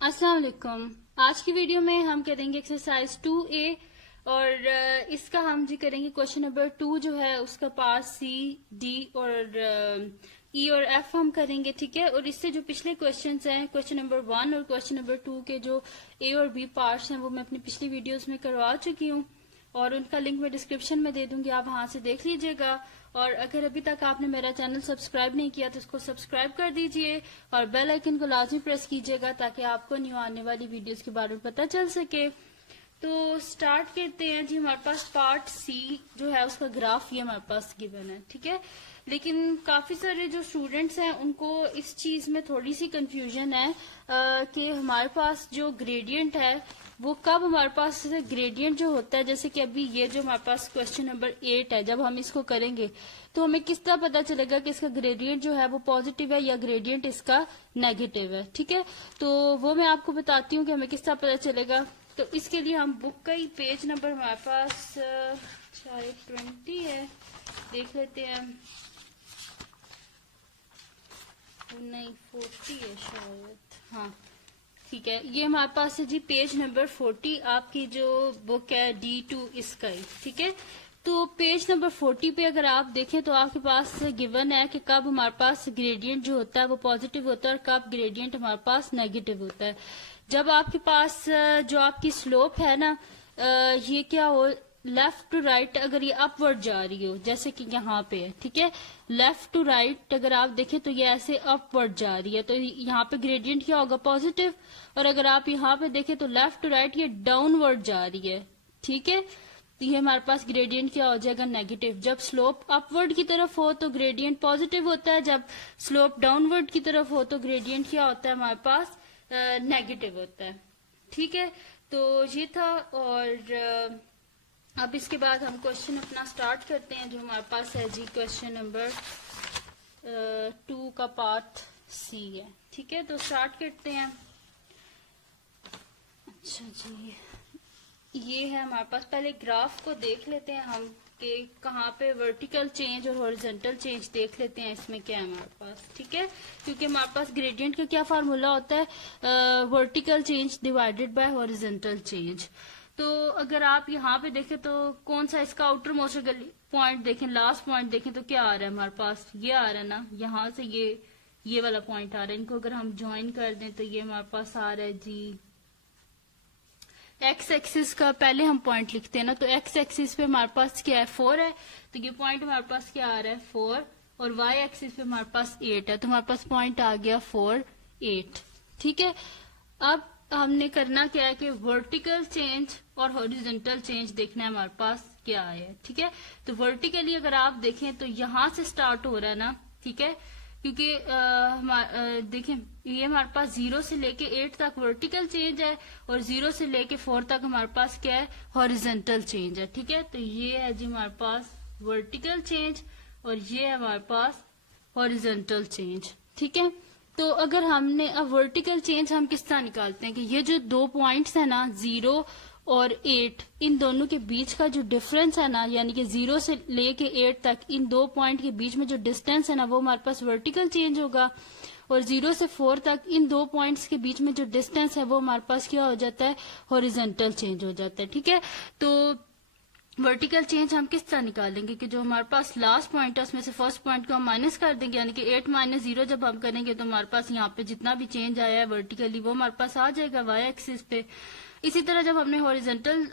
अस्सलाम वालेकुम। आज की वीडियो में हम करेंगे एक्सरसाइज 2A और इसका हम जी करेंगे क्वेश्चन नंबर 2 जो है उसका पार्ट सी, डी और ई और एफ हम करेंगे, ठीक है। और इससे जो पिछले क्वेश्चंस हैं, क्वेश्चन नंबर 1 और क्वेश्चन नंबर 2 के जो ए और बी पार्ट्स हैं वो मैं अपनी पिछली वीडियोस में करवा चुकी हूँ और उनका लिंक मैं डिस्क्रिप्शन में दे दूंगी, आप वहां से देख लीजिएगा। और अगर अभी तक आपने मेरा चैनल सब्सक्राइब नहीं किया तो इसको सब्सक्राइब कर दीजिए और बेल आइकन को लाजमी प्रेस कीजिएगा ताकि आपको न्यू आने वाली वीडियोस के बारे में पता चल सके। तो स्टार्ट करते हैं जी। हमारे पास पार्ट सी जो है उसका ग्राफ ये हमारे पास गिवन है, ठीक है। लेकिन काफी सारे जो स्टूडेंट्स हैं उनको इस चीज में थोड़ी सी कंफ्यूजन है कि हमारे पास जो ग्रेडियंट है वो कब हमारे पास ग्रेडियंट जो होता है, जैसे कि अभी ये जो हमारे पास क्वेश्चन नंबर 8 है, जब हम इसको करेंगे तो हमें किस तरह पता चलेगा कि इसका ग्रेडियंट जो है वो पॉजिटिव है या ग्रेडियंट इसका नेगेटिव है, ठीक है। तो वो मैं आपको बताती हूँ कि हमें किस तरह पता चलेगा। तो इसके लिए हम बुक का ही पेज नंबर हमारे पास शायद 20 है, देख लेते हैं। नहीं 40 है शायद, हाँ ठीक है। ये हमारे पास है जी पेज नंबर 40, आपकी जो बुक है D2 इसका ही, ठीक है। तो पेज नंबर 40 पे अगर आप देखें तो आपके पास गिवन है कि कब हमारे पास ग्रेडियंट जो होता है वो पॉजिटिव होता है और कब ग्रेडियंट हमारे पास नेगेटिव होता है। जब आपके पास जो आपकी स्लोप है ना, ये क्या हो, लेफ्ट टू राइट अगर ये अपवर्ड जा रही हो, जैसे कि यहाँ पे है, ठीक है। लेफ्ट टू राइट अगर आप देखें तो ये ऐसे अपवर्ड जा रही है, तो यहाँ पे ग्रेडियंट क्या होगा, पॉजिटिव। और अगर आप यहाँ पे देखें तो लेफ्ट टू राइट ये डाउनवर्ड जा रही है, ठीक है। तो ये हमारे पास ग्रेडियंट क्या हो जाएगा, नेगेटिव। जब स्लोप अपवर्ड की तरफ हो तो ग्रेडियंट पॉजिटिव होता है, जब स्लोप डाउनवर्ड की तरफ हो तो ग्रेडियंट क्या होता है हमारे पास, नेगेटिव होता है, ठीक है। तो ये था। और अब इसके बाद हम क्वेश्चन अपना स्टार्ट करते हैं जो हमारे पास है जी क्वेश्चन नंबर 2 का पार्ट सी है, ठीक है। तो स्टार्ट करते हैं। अच्छा जी, ये है हमारे पास। पहले ग्राफ को देख लेते हैं हम कि कहाँ पे वर्टिकल चेंज और हॉरिजॉन्टल चेंज देख लेते हैं इसमें क्या है हमारे पास, ठीक है। क्योंकि हमारे पास ग्रेडियंट का क्या फार्मूला होता है, vertical change divided by horizontal change. तो अगर आप यहाँ पे देखें तो कौन सा इसका आउटर मोस्ट पॉइंट देखें, लास्ट पॉइंट देखें तो क्या आ रहा है हमारे पास, ये आ रहा है ना, यहाँ से ये वाला पॉइंट आ रहा है। इनको अगर हम ज्वाइन कर दें तो ये हमारे पास आ रहा है जी एक्स एक्सिस का। पहले हम पॉइंट लिखते हैं ना, तो एक्स एक्सिस पे हमारे पास क्या है, 4 है, तो ये पॉइंट हमारे पास क्या आ रहा है, 4। और वाई एक्सिस पे हमारे पास 8 है, तो हमारे पास पॉइंट आ गया 4, 8, ठीक है। अब हमने करना क्या है कि वर्टिकल चेंज और हॉरिजॉन्टल चेंज देखना है हमारे पास क्या है, ठीक है। तो वर्टिकली अगर आप देखें तो यहां से स्टार्ट हो रहा है ना, ठीक है। क्योंकि देखें ये हमारे पास 0 से लेके 8 तक वर्टिकल चेंज है और 0 से लेके 4 तक हमारे पास क्या है, हॉरिजॉन्टल चेंज है, ठीक है। तो ये है जी हमारे पास वर्टिकल चेंज और ये है हमारे पास हॉरिजॉन्टल चेंज, ठीक है। तो अगर हमने अब वर्टिकल चेंज हम किस तरह निकालते हैं कि ये जो दो पॉइंट्स है ना, 0 और 8, इन दोनों के बीच का जो डिफरेंस है ना, यानी कि 0 से लेके 8 तक इन दो पॉइंट के बीच में जो डिस्टेंस है ना वो हमारे पास वर्टिकल चेंज होगा। और 0 से 4 तक इन दो पॉइंट्स के बीच में जो डिस्टेंस है वो हमारे पास क्या हो जाता है, हॉरिजॉन्टल चेंज हो जाता है, ठीक है। तो वर्टिकल चेंज हम किस तरह निकालेंगे कि जो हमारे पास लास्ट पॉइंट है उसमें से फर्स्ट पॉइंट को हम माइनस कर देंगे, यानी कि 8 माइनस 0 जब हम करेंगे तो हमारे पास यहाँ पे जितना भी चेंज आया है वर्टिकली वो हमारे पास आ जाएगा वाई एक्सिस पे। इसी तरह जब हमने हॉरिजॉन्टल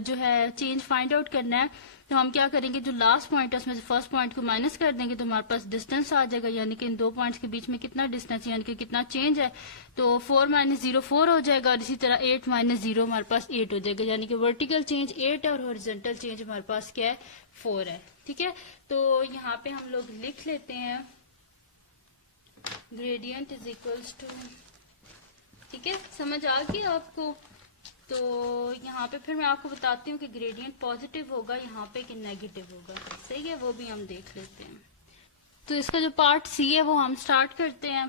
जो है चेंज फाइंड आउट करना है तो हम क्या करेंगे, जो लास्ट पॉइंट है उसमें से फर्स्ट पॉइंट को माइनस कर देंगे तो हमारे पास डिस्टेंस आ जाएगा, यानी कि इन दो पॉइंट्स के बीच में कितना डिस्टेंस यानी कि कितना चेंज है। तो 4 माइनस 0 4 हो जाएगा और इसी तरह 8 माइनस 0 हमारे पास 8 हो जाएगा, यानी कि वर्टिकल चेंज 8 है और हॉरिजॉन्टल चेंज हमारे पास क्या है, 4 है, ठीक है। तो यहाँ पे हम लोग लिख लेते हैं ग्रेडियंट इज इक्वल्स टू, ठीक है, समझ आ गई आपको। तो यहाँ पे फिर मैं आपको बताती हूँ कि ग्रेडियंट पॉजिटिव होगा यहाँ पे कि नेगेटिव होगा, सही है, वो भी हम देख लेते हैं। तो इसका जो पार्ट सी है वो हम स्टार्ट करते हैं।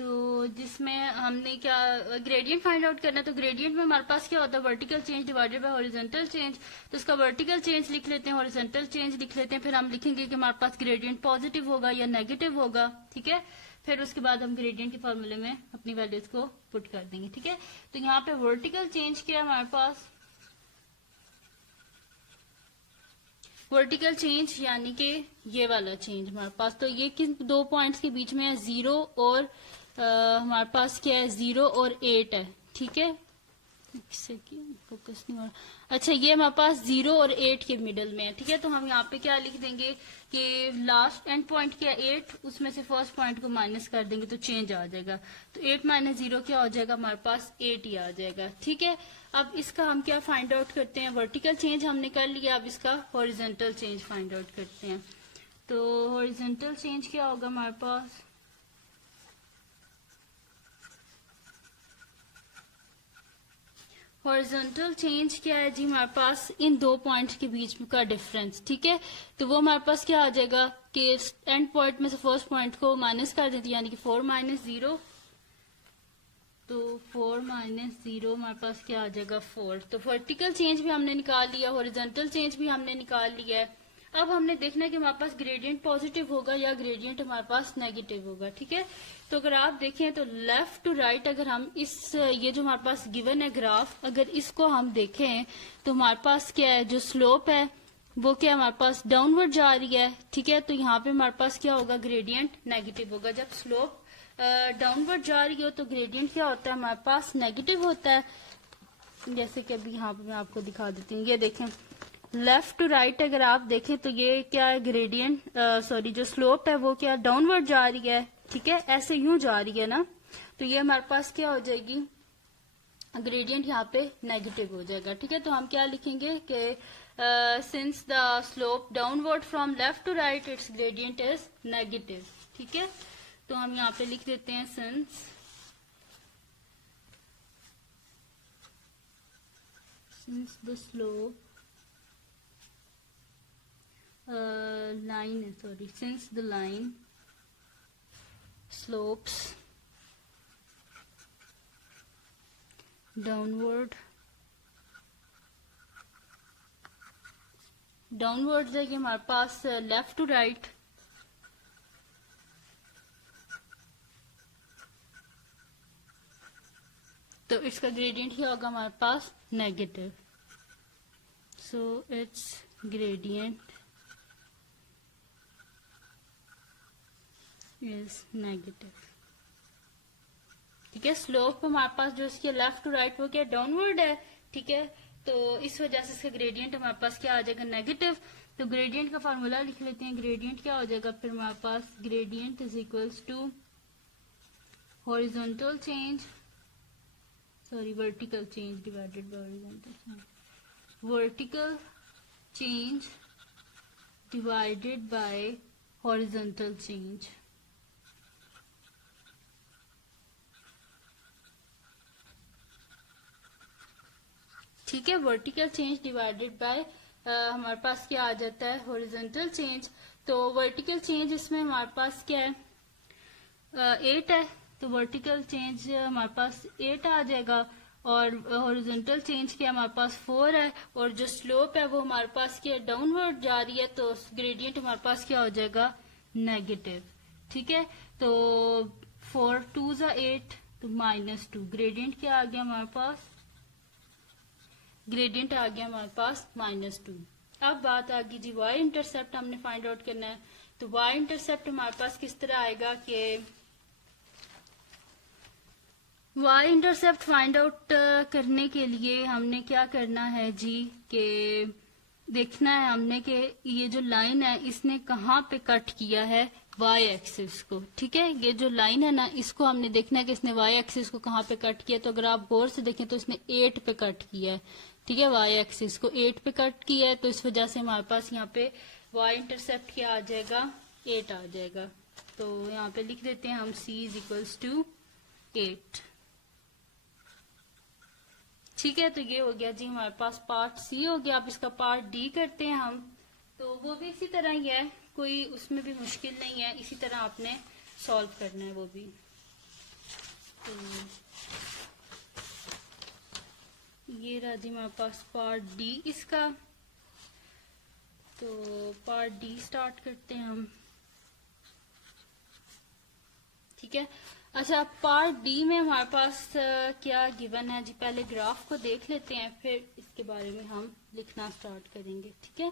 तो जिसमें हमने क्या ग्रेडियंट फाइंड आउट करना है, तो ग्रेडियंट में हमारे पास क्या होता है, vertical change divided by horizontal change. तो उसका वर्टिकल चेंज लिख लेते हैं, हॉरिजॉन्टल चेंज लिख लेते हैं, फिर हम लिखेंगे कि हमारे पास ग्रेडियंट पॉजिटिव होगा या नेगेटिव होगा, ठीक है। फिर उसके बाद हम ग्रेडियंट के फॉर्मूले में अपनी वैल्यूज को पुट कर देंगे, ठीक है। तो यहाँ पे वर्टिकल चेंज क्या है हमारे पास, वर्टिकल चेंज यानी कि ये वाला चेंज हमारे पास, तो ये किन दो पॉइंट्स के बीच में है, 0 और हमारे पास क्या है 0 और 8 है, ठीक है। फोकस नहीं हो रहा। अच्छा, ये हमारे पास 0 और 8 के मिडल में है, ठीक है। तो हम यहाँ पे क्या लिख देंगे कि लास्ट एंड पॉइंट क्या 8, उसमें से फर्स्ट पॉइंट को माइनस कर देंगे तो चेंज आ जाएगा। तो 8 माइनस 0 क्या हो जाएगा, हमारे पास 8 ही आ जाएगा, ठीक है। अब इसका हम क्या फाइंड आउट करते हैं, वर्टिकल चेंज हमने कर लिया, अब इसका हॉरिजॉन्टल चेंज फाइंड आउट करते हैं। तो हॉरिजॉन्टल चेंज क्या होगा हमारे पास, हॉरिजॉन्टल चेंज क्या है जी हमारे पास, इन दो पॉइंट्स के बीच का डिफरेंस, ठीक है। तो वो हमारे पास क्या आ जाएगा कि एंड पॉइंट में से फर्स्ट पॉइंट को माइनस कर देते हैं, यानी कि 4 माइनस 0, तो 4 माइनस 0 हमारे पास क्या आ जाएगा 4। तो वर्टिकल चेंज भी हमने निकाल लिया, हॉरिजॉन्टल चेंज भी हमने निकाल लिया है। अब हमने देखना है कि हमारे पास ग्रेडियंट पॉजिटिव होगा या ग्रेडियंट हमारे पास नेगेटिव होगा, ठीक है। तो अगर आप देखें तो लेफ्ट टू राइट, अगर हम इस ये जो हमारे पास गिवन है ग्राफ, अगर इसको हम देखें तो हमारे पास क्या है, जो स्लोप है वो क्या हमारे पास डाउनवर्ड जा रही है, ठीक है। तो यहाँ पे हमारे पास क्या होगा, ग्रेडियंट नेगेटिव होगा। जब स्लोप डाउनवर्ड जा रही हो तो ग्रेडियंट क्या होता है हमारे पास, नेगेटिव होता है। जैसे कि अभी यहाँ पे मैं आपको दिखा देती हूँ, ये देखें लेफ्ट टू राइट अगर आप देखें तो ये क्या है, ग्रेडियंट सॉरी जो स्लोप है वो क्या डाउनवर्ड जा रही है, ठीक है, ऐसे यूं जा रही है ना। तो ये हमारे पास क्या हो जाएगी, ग्रेडियंट यहाँ पे नेगेटिव हो जाएगा, ठीक है। तो हम क्या लिखेंगे कि since the slope downward from left to right it's gradient is negative, ठीक है। तो हम यहाँ पे लिख देते हैं since the slope line sorry since the line slopes downward जाएगी हमारे पास लेफ्ट टू राइट, तो इसका ग्रेडियंट ही होगा हमारे पास negative. So it's gradient is negative, ठीक है। स्लोप हमारे पास जो इसके लेफ्ट टू राइट वो क्या डाउनवर्ड है, ठीक है। तो इस वजह से इसका ग्रेडियंट हमारे पास क्या आ जाएगा, नेगेटिव। तो ग्रेडियंट का फॉर्मूला लिख लेते हैं, ग्रेडियंट क्या हो जाएगा फिर हमारे पास, gradient is equals to horizontal change sorry vertical change divided by horizontal change, vertical change divided by horizontal change, ठीक है। वर्टिकल चेंज डिवाइडेड बाय हमारे पास क्या आ जाता है, हॉरिजॉन्टल चेंज। तो वर्टिकल चेंज इसमें हमारे पास क्या है 8 है, तो वर्टिकल चेंज हमारे पास 8 आ जाएगा, और हॉरिजॉन्टल चेंज क्या हमारे पास 4 है, और जो स्लोप है वो हमारे पास क्या डाउनवर्ड जा रही है, तो ग्रेडियंट हमारे पास क्या हो जाएगा नेगेटिव, ठीक है। तो 4 2 जा 8 तो -2, ग्रेडियंट क्या आ गया हमारे पास, ग्रेडियंट आ गया हमारे पास -2। अब बात आ गई जी y इंटरसेप्ट हमने फाइंड आउट करना है। तो y इंटरसेप्ट हमारे पास किस तरह आएगा कि y इंटरसेप्ट फाइंड आउट करने के लिए हमने क्या करना है जी, कि देखना है हमने कि ये जो लाइन है इसने कहाँ पे कट किया है y एक्सिस को, ठीक है। ये जो लाइन है ना इसको हमने देखना है कि इसने y एक्सिस को कहाँ पे कट किया। तो अगर आप गौर से देखें तो इसने 8 पे कट किया है, ठीक है, y एक्सिस को 8 पे कट किया है। तो इस वजह से हमारे पास यहाँ पे y इंटरसेप्ट क्या आ जाएगा 8 आ जाएगा। तो यहाँ पे लिख देते हैं हम c इज इक्वल्स टू 8, ठीक है। तो ये हो गया जी हमारे पास पार्ट सी हो गया। अब इसका पार्ट डी करते हैं हम, तो वो भी इसी तरह ही है, कोई उसमें भी मुश्किल नहीं है, इसी तरह आपने सॉल्व करना है वो भी। तो ये रहा जी हमारे पास पार्ट डी इसका। तो पार्ट डी स्टार्ट करते हैं हम, ठीक है। अच्छा, पार्ट डी में हमारे पास क्या गिवन है जी, पहले ग्राफ को देख लेते हैं, फिर इसके बारे में हम लिखना स्टार्ट करेंगे, ठीक है।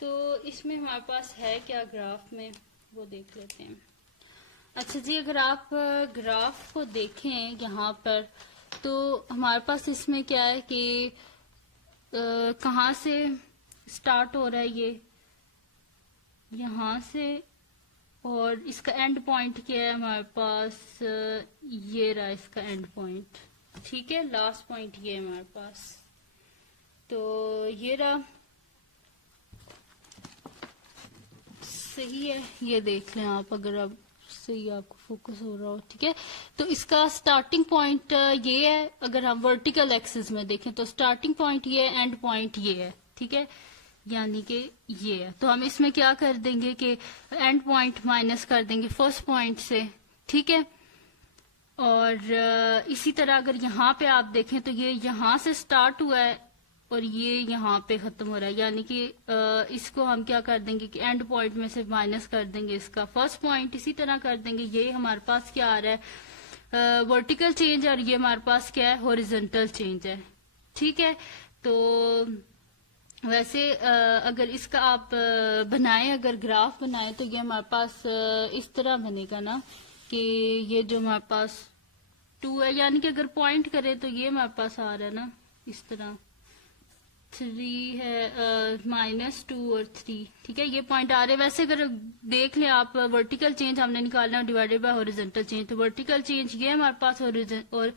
तो इसमें हमारे पास है क्या ग्राफ में, वो देख लेते हैं। अच्छा जी, अगर आप ग्राफ को देखें यहाँ पर, तो हमारे पास इसमें क्या है कि कहाँ से स्टार्ट हो रहा है, ये यहाँ से, और इसका एंड पॉइंट क्या है हमारे पास, ये रहा इसका एंड पॉइंट, ठीक है। लास्ट पॉइंट ये है हमारे पास, तो ये रहा, सही है। ये देख लें आप, अगर आप सही आपको फोकस हो रहा हो, ठीक है। तो इसका स्टार्टिंग पॉइंट ये है, अगर हम वर्टिकल एक्सिस में देखें तो स्टार्टिंग पॉइंट ये है, एंड पॉइंट ये है, ठीक है, यानी कि ये है। तो हम इसमें क्या कर देंगे कि एंड पॉइंट माइनस कर देंगे फर्स्ट पॉइंट से, ठीक है। और इसी तरह अगर यहाँ पे आप देखें तो ये यहाँ से स्टार्ट हुआ है और ये यहाँ पे खत्म हो रहा है, यानी कि इसको हम क्या कर देंगे कि एंड पॉइंट में से माइनस कर देंगे इसका फर्स्ट पॉइंट, इसी तरह कर देंगे। ये हमारे पास क्या आ रहा है, वर्टिकल चेंज, और ये हमारे पास क्या है, हॉरिजॉन्टल चेंज है, ठीक है। तो वैसे अगर इसका आप बनाएं, अगर ग्राफ बनाएं, तो ये हमारे पास इस तरह बनेगा ना, कि ये जो हमारे पास 2 है, यानी कि अगर पॉइंट करें तो ये हमारे पास आ रहा है ना इस तरह, 3 है, -2 और 3, ठीक है, ये पॉइंट आ रहे हैं। वैसे अगर देख लें आप, वर्टिकल चेंज हमने निकालना है डिवाइडेड बाय हॉरिजॉन्टल चेंज, तो वर्टिकल चेंज ये हमारे पास, और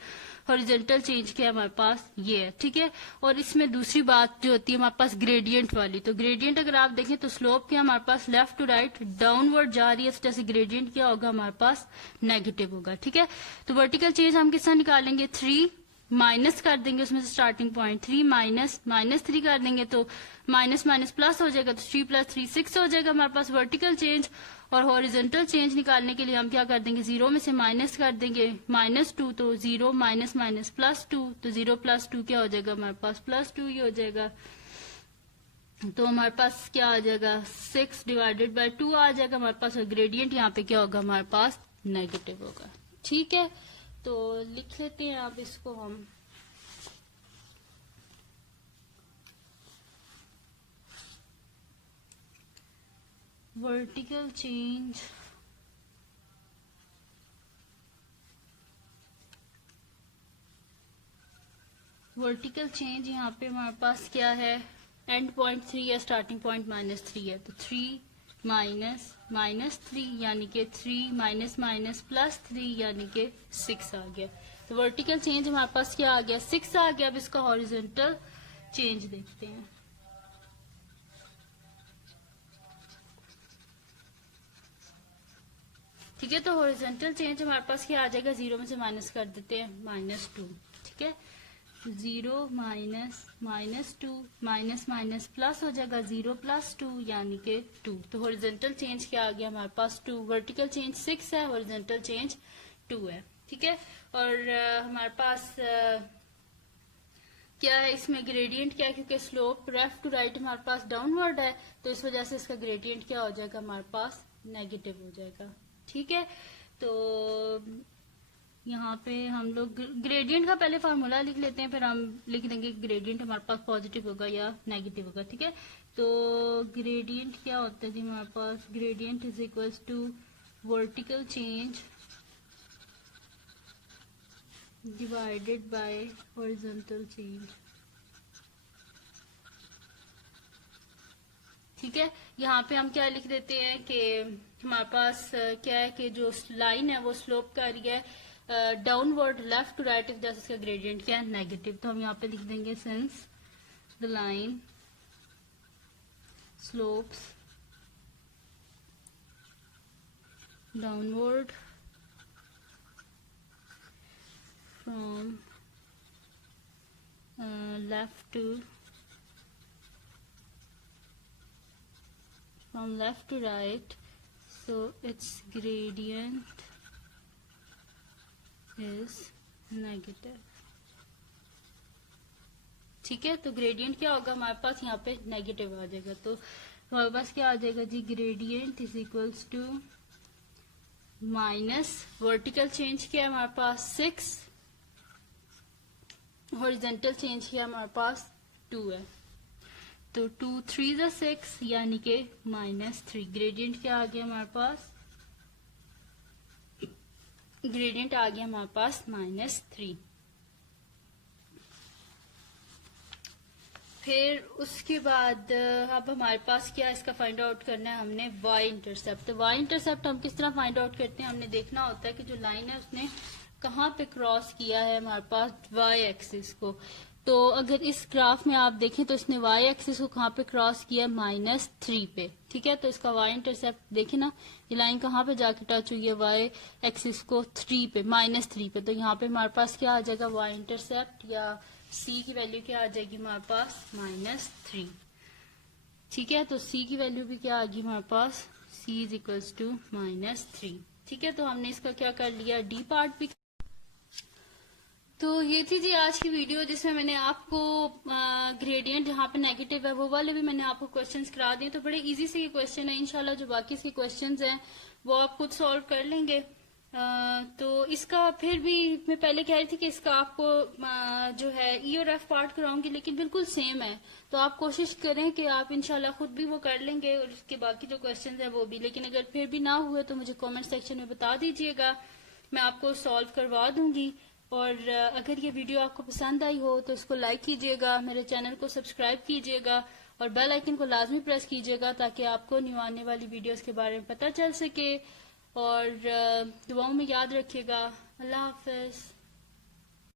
हॉरिजॉन्टल चेंज क्या हमारे पास, ये है, ठीक है। और इसमें दूसरी बात जो होती है हमारे पास ग्रेडियंट वाली, तो ग्रेडियंट अगर आप देखें तो स्लोप क्या हमारे पास लेफ्ट टू राइट डाउनवर्ड जा रही है, जैसे ग्रेडियंट क्या होगा हमारे पास, नेगेटिव होगा, ठीक है। तो वर्टिकल चेंज हम किस तरह निकालेंगे, 3 माइनस कर देंगे उसमें से स्टार्टिंग पॉइंट, 3 -3 कर देंगे तो माइनस माइनस प्लस हो जाएगा, तो 3 + 3 6 हो जाएगा हमारे पास वर्टिकल चेंज। और हॉरिजॉन्टल चेंज निकालने के लिए हम क्या कर देंगे, 0 में से माइनस कर देंगे, -2, तो 0 माइनस माइनस +2, तो 0 + 2 क्या हो जाएगा हमारे पास, +2 ही हो जाएगा। तो हमारे पास क्या आ जाएगा, 6 डिवाइडेड बाय 2 आ जाएगा हमारे पास, और ग्रेडियंट यहाँ पे क्या होगा हमारे पास, नेगेटिव होगा, ठीक है। तो लिख लेते हैं आप इसको हम, वर्टिकल चेंज यहाँ पे हमारे पास क्या है, एंड पॉइंट 3 है, स्टार्टिंग पॉइंट -3 है, तो 3 -3 यानी कि 3 माइनस माइनस +3 यानी कि 6 आ गया। तो वर्टिकल चेंज हमारे पास क्या आ गया, 6 आ गया। अब इसका हॉरिजॉन्टल चेंज देखते हैं, ठीक है। तो हॉरिजॉन्टल चेंज हमारे पास क्या आ जाएगा, 0 में से माइनस कर देते हैं, -2, ठीक है। 0 -2 माइनस माइनस प्लस हो जाएगा, 0 + 2 यानी कि 2। तो हॉरिजॉन्टल चेंज क्या आ गया हमारे पास, 2। वर्टिकल चेंज 6 है, हॉरिजॉन्टल चेंज 2 है, ठीक है। और हमारे पास क्या है इसमें, ग्रेडियंट क्या है, क्योंकि स्लोप लेफ्ट टू राइट हमारे पास डाउनवर्ड है, तो इस वजह से इसका ग्रेडियंट क्या हो जाएगा हमारे पास, नेगेटिव हो जाएगा, ठीक है। तो यहाँ पे हम लोग ग्रेडियंट का पहले फार्मूला लिख लेते हैं, फिर हम लिख देंगे ग्रेडियंट हमारे पास पॉजिटिव होगा या नेगेटिव होगा, ठीक है। तो ग्रेडियंट क्या होता है जी हमारे पास, gradient is equals to vertical change divided by horizontal change, ठीक है। यहाँ पे हम क्या लिख देते हैं कि हमारे पास क्या है कि जो लाइन है वो स्लोप कर रही है डाउनवर्ड लेफ्ट टू राइट, जैसे इसका ग्रेडियंट क्या है, नेगेटिव। तो हम यहाँ पे लिख देंगे since the line slopes downward from left to right, so its gradient is negative. ठीक है, तो ग्रेडियंट क्या होगा हमारे पास, यहाँ पे नेगेटिव आ जाएगा। तो हमारे पास क्या आ जाएगा जी, gradient is equals to minus vertical change क्या है हमारे पास 6, हॉरिजॉन्टल चेंज क्या है हमारे पास 2 है। तो 2 3 ज़ा 6 यानी कि -3। ग्रेडियंट क्या आ गया हमारे पास, ग्रेडियंट आ गया हमारे पास -3। फिर उसके बाद अब हमारे पास क्या इसका फाइंड आउट करना है हमने, y इंटरसेप्ट। तो y इंटरसेप्ट हम किस तरह फाइंड आउट करते हैं, हमने देखना होता है कि जो लाइन है उसने कहाँ पे क्रॉस किया है हमारे पास y एक्सिस को। तो अगर इस ग्राफ में आप देखें तो इसने y एक्सिस को कहाँ पे क्रॉस किया है, -3 पे। ठीक है, तो इसका y इंटरसेप्ट देखें ना, ये लाइन कहाँ पे जाके टच हुई है, y एक्सिस को 3 पे, -3 पे। तो यहाँ पे हमारे पास क्या आ जाएगा, y इंटरसेप्ट या c की वैल्यू क्या आ जाएगी हमारे पास, -3। ठीक है, तो c की वैल्यू भी क्या आ गई हमारे पास, c इज इक्वल्स टू -3। ठीक है, तो हमने इसका क्या कर लिया, डी पार्ट भी। तो ये थी जी आज की वीडियो, जिसमें मैंने आपको ग्रेडियंट जहाँ पे नेगेटिव है वो वाले भी मैंने आपको क्वेश्चंस करा दिए। तो बड़े इजी से ये क्वेश्चन है, इंशाल्लाह जो बाकी इसके क्वेश्चंस हैं वो आप खुद सॉल्व कर लेंगे। तो इसका फिर भी मैं पहले कह रही थी कि इसका आपको जो है ई और एफ पार्ट कराऊंगी, लेकिन बिल्कुल सेम है। तो आप कोशिश करें कि आप इंशाल्लाह खुद भी वो कर लेंगे और इसके बाकी जो क्वेश्चंस है वो भी। लेकिन अगर फिर भी ना हुए तो मुझे कमेंट सेक्शन में बता दीजिएगा, मैं आपको सॉल्व करवा दूंगी। और अगर ये वीडियो आपको पसंद आई हो तो इसको लाइक कीजिएगा, मेरे चैनल को सब्सक्राइब कीजिएगा और बेल आइकन को लाजमी प्रेस कीजिएगा ताकि आपको न्यू आने वाली वीडियोस के बारे में पता चल सके। और दुआओं में याद रखिएगा। अल्लाह हाफिज।